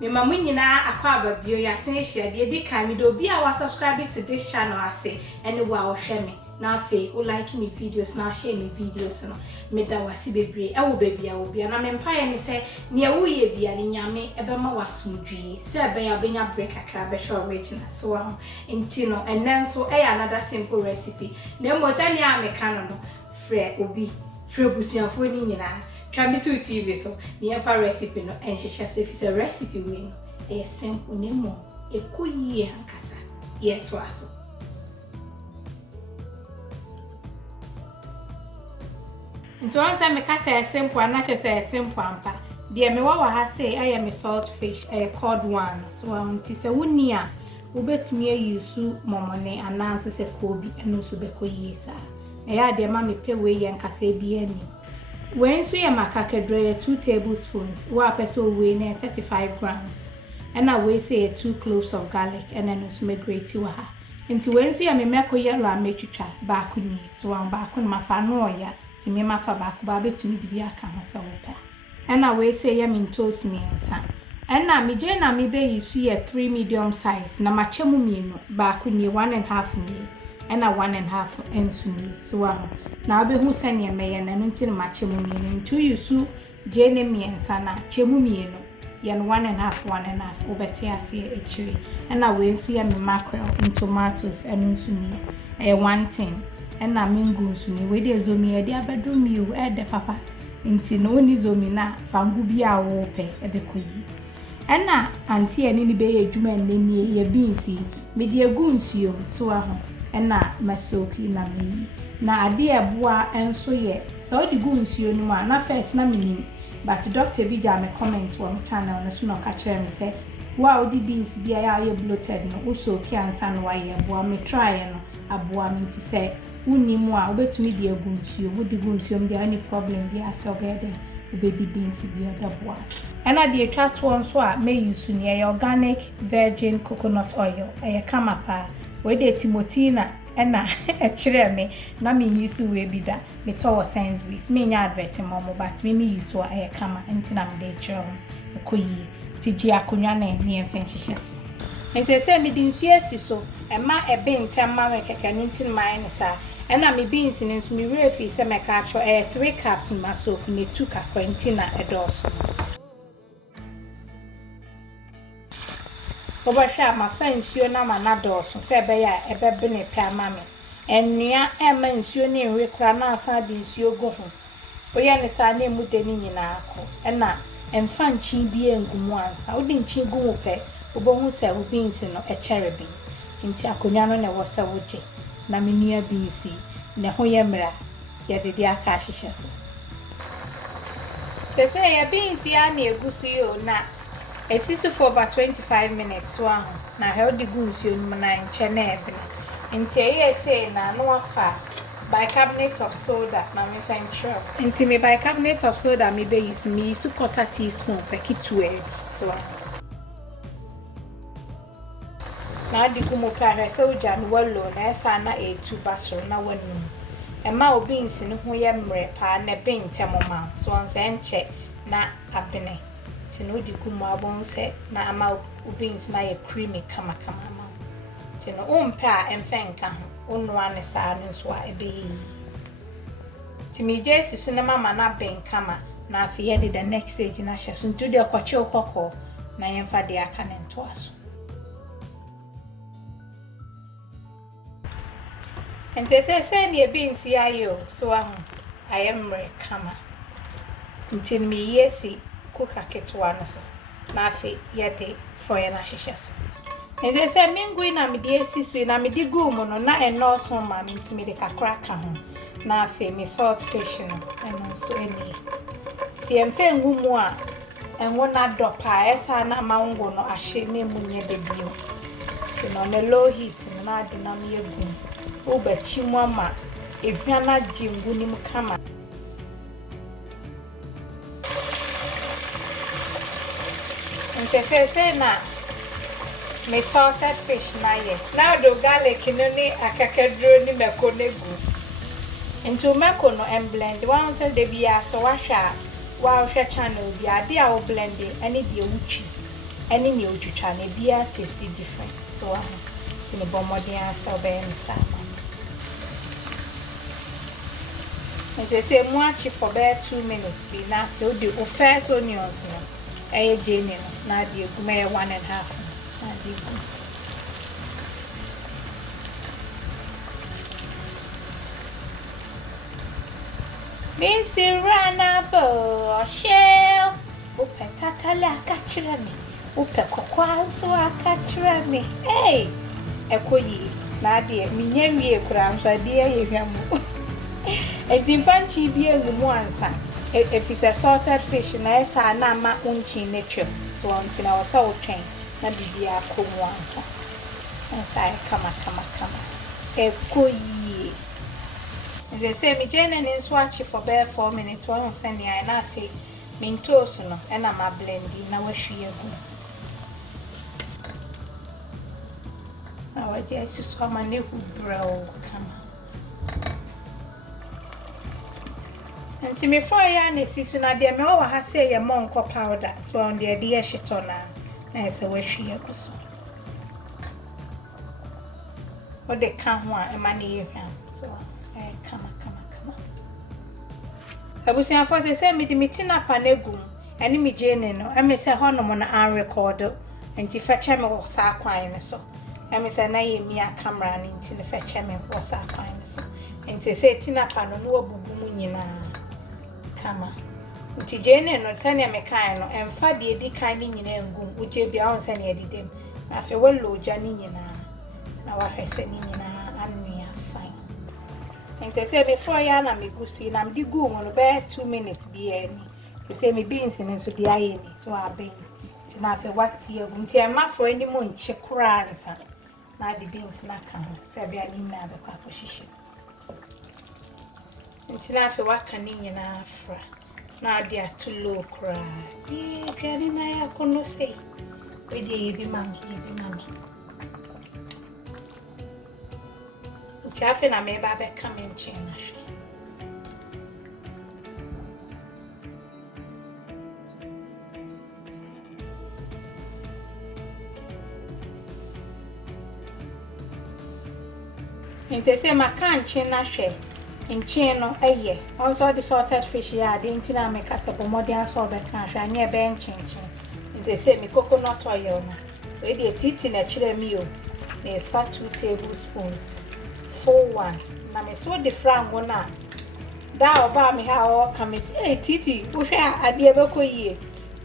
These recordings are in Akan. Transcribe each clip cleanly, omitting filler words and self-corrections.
Me ma munyina akwa ababio ya sen hia de di kan me do bi a wa subscribe to this channel ase ene wo a wo hwe me na afi o like me videos na share me videos no me da wasi bebre e wo bebia wo bia na me mpaye me se ne wo ye bia ne nyame e be ma wasomdwie se e be ya benya break akra be show original so enti no enenso e another simple recipe na mo se ne a me kan no frɛ obi frɛ busuafo ni nyina twa me to TV so ne fa recipe no enhyehyɛ so if it's a recipe we no e simple ne mo e koyie ankasa ye to aso nto onse me ka say simple na che say simple ampa de me wa ha say I am salt fish cod one so nti se woni a wo betumi ayusu momone ananso se kobi eno so be koyie sa ya de ma me pe we ye nkasa bi ani when so ye makakadre 2 tablespoons wa peso we na 35 grams and I we say 2 cloves of garlic and then so me grate wa ha nti when so ye me meko yellow ametwitwa ba ku ni so wan ba ku ma fa no ya ti me ma fa ba ku ba betumi di bi aka ho so wo and I we say ye me toast me ensa and na me je na me be yisu ye 3 medium size na ma chemu mienu ba ku ni 1.5 meal and a 1.5 ensumi so na be hu sane meye na nti na ma chemu mienu ntu yisu je ne miensa na chemu mienu ye 1.5 obeti ase echiri and na we nsu ye me mackerel in tomatoes and nsumi 1 tin and na mingu nsumi we de Zomi e de abedo mi o e de papa nti no ni Zomi na fangu bi a wo pe e be koyi and na anti eni ni be ye dwuma nni ye beans me de egu nsuo so na masoki na me na ade eboa enso ye so de gu nsuo no ma na first na menim but doctor bi ja me comment on channel no so no ka kire me say wow di beans bi ya ye bloated no usoki ansa no wa ye eboa me try no aboa me ti say unimu a obetumi de egu nsuo wo de gu nsuo me any problem bi asa obede obedi beans bi odaboa and I de atwa to nso a me use ne organic virgin coconut oil kamapa we de timotina na e kire me na me use we bi da me to Sainsbury's me nya advert mo but me use o kama enti na me de kire koyi ti ji akonwa na ne enfen hyehyɛ so enti se me di nsu asi so e ma e be ntem ma me keke ne ntin mai ne sa na me beans ne nso me refi se me ka cho 3 cups ma soak ne 2 ka kwantina e do so Obasha ma fa nsuo na ma na dɔɔso se be ya ebe be ne pa ma me enua e ma nsuo ne nwe kra na asa de nsuo go ho oye ne sa na emu de ni nyina akọ na emfa nchi bi engumu ansa odi nchi gu mu pe obohu se wo beans no e chere bi nti akonwa no ne wo se wo je na me nua beans ne ho ye mra ye de dia aka hyehyɛ so pese ye beans ya na egusu yo na esisu for about 25 minutes so na healthy goods you na nche na ebina nti e say na no afa bicarbonate of soda na me fenture nti me bicarbonate of soda me be use me 1/4 teaspoon per kitu so na di gumo pa so jan wallo na esa na etu basoro na wanu e ma obi nsi ne ho ye mre pa na be ntemoma so on se nche na abene no di kumu abon se na ama beans na ye creamy kama ma tino umpa emfenka ho onwa ne saa ne so a ebe timi je sisu na mama na ben kama na afi ye the next stage na hye so ntu de kwache okoko na yemfa de aka ne nto aso ente se ne beans ya yo so ayemre kama ntin mi yesi kuka ketwa no so na afi yede foye na hyehyɛ so eze se mingu na me de asisu na me de gu mu no na eno so ma me ntimi de kakra ka ho na afi me salt fish no eno so eni ti emfe ngu mu a enwo na dopa esa na mango no ahye na emunye de bio ti no ne low heat na adi na me egu u ba chi mu ama ehwa na jingu nim kama Say na me salted fish na ye now do garlic no ni akakadro ni meko negu into meko no and blend one say de bia so wahwa wa hwe channel bia de a wo blend ani de wuchi any new chuchane beer tasty different. So it's in the bombardier so be in summer. As I say, watch it for about 2 minutes. Be enough. You'll do first onions. I Jane, now you may 1.5. Missy ran up a shell. Open tatala catch me. Open cocoa so I catch me. Hey, a quay. Nadia, me near crown, so dear you. A different be a one son. If it's a salted fish, and I saw my own chin nature, so until our soul train, not be a cool one son. And say, come. A coy. As I say, me Jane and swatch for bare 4 minutes, one sending I say, mean toast, and I'm a blending, now she a good. Now I guess you saw my new bro, come on. And to me, for a season, I dear me over say a monk or powder, so on the dear shitona, as a way she goes. What they can't want a money, so I come. I was saying, for the same meeting up an egum, and me Jane, I may say Honor on recorder, and to fetch him or sarquine so. I may say, nay, me a camera and into the fetch him or sarquine so. And to say, Tina Pano, no boom. Kama nti Jane no tane me kan no emfa de edi kan ni nyina ngum uje bia on sane edidem na afi wello oja ni nyina na wa hwese ni nyina anu ya fine nti say before ya na me gusi na me gu mo no be 2 minutes bia ni to say me beans ni so dia ye ni so aben nti na afi wati egum nti e ma for ani mo nche kura nsa na de beans na kan say bia ni na be kwa poshishe nti na afi waka ni nyina afra na ade atulo kra piani na ya kono sei we dey bi mami nti afi na me ba be come in china nti say makan china hwe in chino aye also the salted fish ya de ntina make us a modern so be kan hwa anya be nchin nti say me coconut oil na we dey titi na chire mi o me fa 2 tablespoons for one na me so the frank na da oba me ha o come say titi wo hwa ade be koyie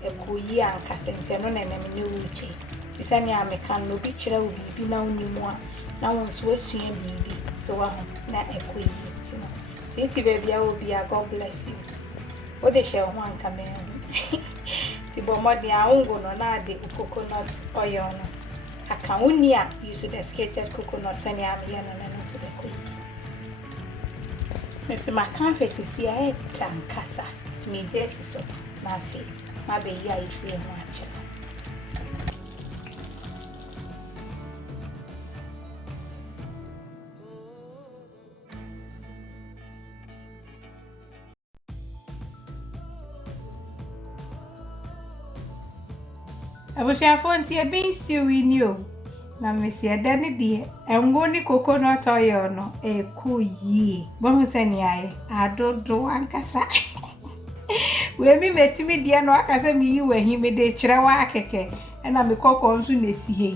e koyie anka sente no na na me ne wuchi ti sani a me kan no bi chire wo bi na onimu a na won so asua bibi so wa na e koyie Titi baby, I will be a God bless you. What they share one come in. Tibo modi a ungo no na de coconut oil no. Aka unia use the desiccated coconut and ya me na so the queen. Mr. Makan face see a tan kasa. To me just so na fe. Ma be ya if we watch. I wish I found a bean stew in you. Now, Monsieur Danny dear, and one coconut oil no, a cool ye. Bonusania, I don't do Ancassa. When me met me, dear, no, I can me you when he made a chirawake, and I'm a cock on soon as he.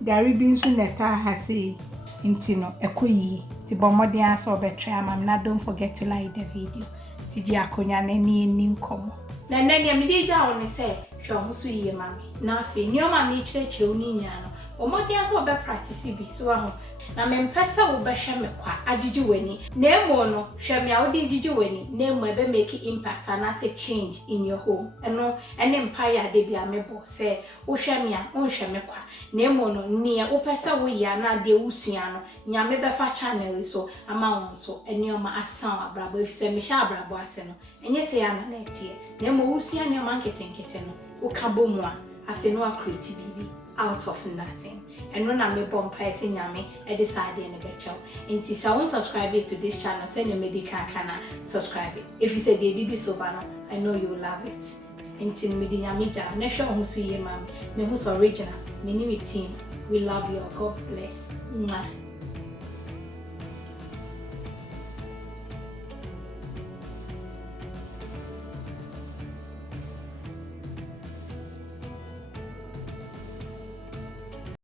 There beans soon that I has say, intino, a cool the bombardier saw betram. I'm not don't forget to like the video. Tidiaconia and any income. Then ya midija on me say, show musu ye mami. Na fe, nyo mami church uni nyano. Omodia so be practice bi so ho. Na me mpesa wo be hwe me kwa agigi wani. Na emo no, hwe me a wo de agigi wani. Na emo e be make impact and as a change in your home. Eno ene empire de bia mebo say, wo hwe me a, wo hwe me kwa. Na emo no, ne wo pesa wo ya na de usua no. Nya me be fa channel so ama won so ene o ma asan abrabo if say me sha abrabo ase no. Enye se ya na na etie. Na emo usua ne o ma nkete no. Wo ka bomu a, afi no create bibi. Out of nothing. And when I'm a bomb person, yummy, I decided in a better. And if you won't subscribe to this channel, send your medical canal, subscribe it. If you say they did this over, I know you will love it. Until me di nyamija, na sure who so ye mam, ne who's original, me team. We love you. God bless. Mwah.